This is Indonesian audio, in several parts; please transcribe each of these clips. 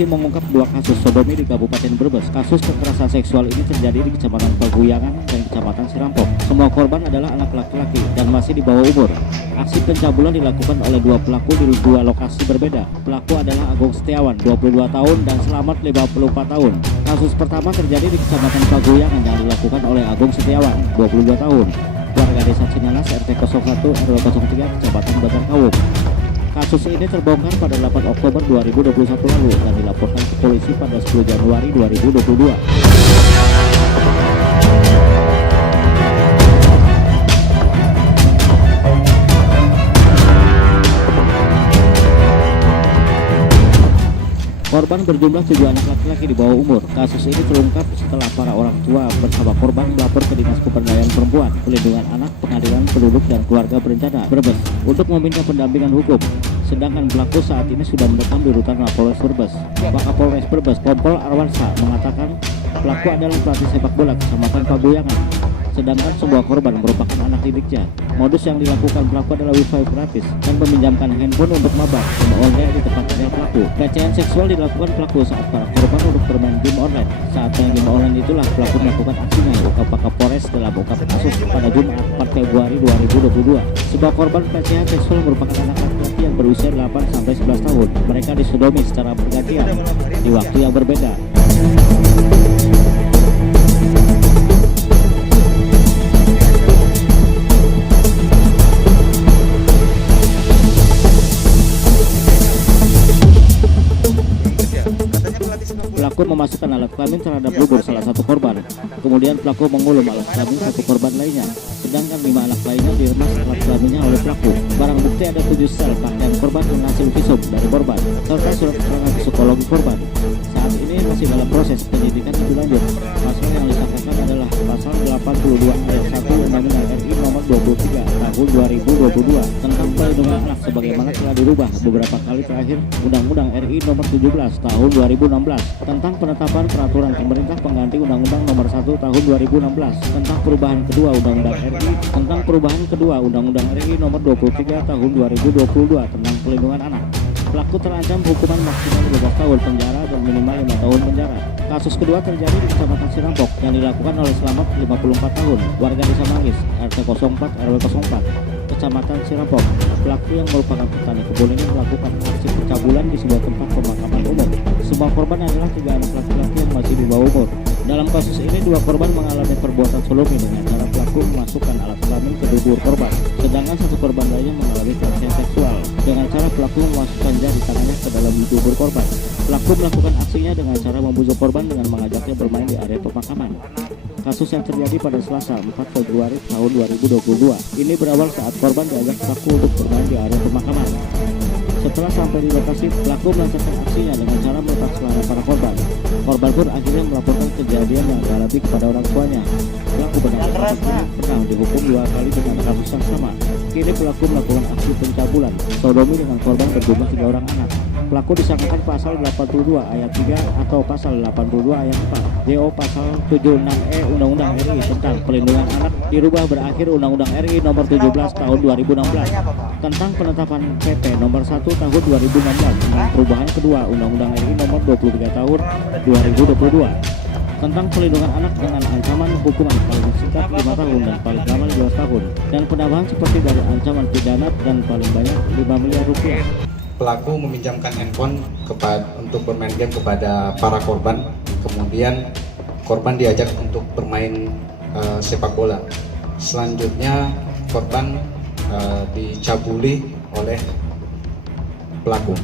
Polisi mengungkap dua kasus sodomi di Kabupaten Brebes. Kasus kekerasan seksual ini terjadi di Kecamatan Paguyangan dan Kecamatan Sirampok. Semua korban adalah anak laki-laki dan masih di bawah umur. Aksi pencabulan dilakukan oleh dua pelaku di dua lokasi berbeda. Pelaku adalah Agung Setiawan, 22 tahun, dan Selamat, 54 tahun. Kasus pertama terjadi di Kecamatan Paguyangan yang dilakukan oleh Agung Setiawan, 22 tahun, warga Desa Cinanas, RT 01 RW 03, Kecamatan Bantar Kawung. Kasus ini terbongkar pada 8 Oktober 2021 lalu dan dilaporkan ke polisi pada 10 Januari 2022. Korban berjumlah 7 anak laki-laki di bawah umur. Kasus ini terungkap setelah para orang tua bersama korban melapor ke Dinas Pemberdayaan Perempuan, Pelindungan Anak, Pengadilan Penduduk dan Keluarga Berencana, Brebes, untuk meminta pendampingan hukum. Sedangkan pelaku saat ini sudah mendekam di rutan Mapolres Brebes. Wakapolres Brebes, Kompol Arwansa, mengatakan pelaku adalah pelatih sepak bola Kecamatan Paguyangan, sedangkan sebuah korban merupakan anak didiknya. Modus yang dilakukan pelaku adalah wifi gratis dan meminjamkan handphone untuk mabar dan online di tempat tinggal pelaku. Pelecehan seksual dilakukan pelaku saat para korban untuk bermain game online. Saat main game online itulah pelaku melakukan aksinya, ungkap Wakapolres dalam ungkap kasus pada Jumat 4 Februari 2022. Sebuah korban pelecehan seksual merupakan anak laki-laki yang berusia 8-11 tahun. Mereka disodomi secara bergantian di waktu yang berbeda. Pelaku memasukkan alat kelamin terhadap dubur salah satu korban. Kemudian pelaku mengulum alat kelamin satu korban lainnya. Sedangkan 5 anak lainnya diremas alat kelaminnya oleh pelaku. Barang bukti ada 7 sel pakaian korban dan hasil visum dari korban, serta surat keterangan psikologi korban. Saat ini masih dalam proses penyidikan lebih lanjut. Pasal yang disangkakan adalah pasal 82 ayat 1 Undang-Undang RI nomor 23 tahun 2022 tentang perlindungan anak sebagaimana telah dirubah beberapa kali terakhir Undang-Undang RI nomor 17 tahun 2016 tentang penetapan peraturan pemerintah pengganti Undang-Undang nomor 1 tahun 2016 tentang perubahan kedua Undang-Undang RI tentang perubahan kedua Undang-Undang RI nomor 23 tahun 2022 tentang perlindungan anak. Pelaku terancam hukuman maksimal 12 tahun penjara dan minimal 5 tahun penjara. Kasus kedua terjadi di Kecamatan Sirampok yang dilakukan oleh Selamat, 54 tahun, warga Desa Manggis, RT 04 RW 04, Kecamatan Sirampok. Pelaku yang merupakan petani kebun ini melakukan aksi pencabulan di sebuah tempat pemakaman umum. Semua korban adalah 3 anak laki-laki yang masih di bawah umur. Dalam kasus ini 2 korban mengalami perbuatan sodomi dengan cara pelaku memasukkan alat kelamin ke dubur korban, sedangkan 1 korban lainnya mengalami pelecehan seksual dengan cara pelaku memasukkan jari tangannya ke dalam dubur korban. Pelaku melakukan aksinya dengan cara membujuk korban dengan mengajaknya bermain di area pemakaman. Kasus yang terjadi pada Selasa 4 Februari tahun 2022 ini berawal saat korban diajak pelaku untuk bermain di area pemakaman. Setelah sampai di lokasi, pelaku melancarkan aksinya dengan cara melepas celana para korban. Korban pun akhirnya melaporkan kejadian yang dialami kepada orang tuanya. Pelaku benar-benar pernah dihukum 2 kali dengan kasus yang sama. Kini pelaku melakukan aksi pencabulan sodomi dengan korban berjumlah 3 orang anak. Pelaku disangkakan pasal 82 ayat 3 atau pasal 82 ayat 4 DO pasal 76E Undang-Undang RI tentang perlindungan anak dirubah berakhir Undang-Undang RI nomor 17 tahun 2016 tentang penetapan PP nomor 1 tahun 2016 tentang perubahan kedua Undang-Undang RI nomor 23 tahun 2022 tentang perlindungan anak dengan ancaman hukuman paling singkat 5 tahun dan paling lama 12 tahun dan penambahan seperti dari ancaman pidana dan paling banyak 5 miliar rupiah. Pelaku meminjamkan handphone untuk bermain game kepada para korban, kemudian korban diajak untuk bermain sepak bola. Selanjutnya korban dicabuli oleh pelaku.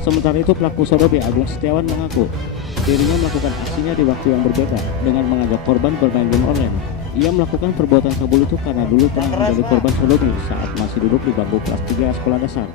Sementara itu pelaku sodomi Agung Setiawan mengaku dirinya melakukan aksinya di waktu yang berbeda dengan mengajak korban bermain game online. Ia melakukan perbuatan cabul itu karena dulu pernah menjadi korban sodomi saat masih duduk di bangku kelas 3 sekolah dasar.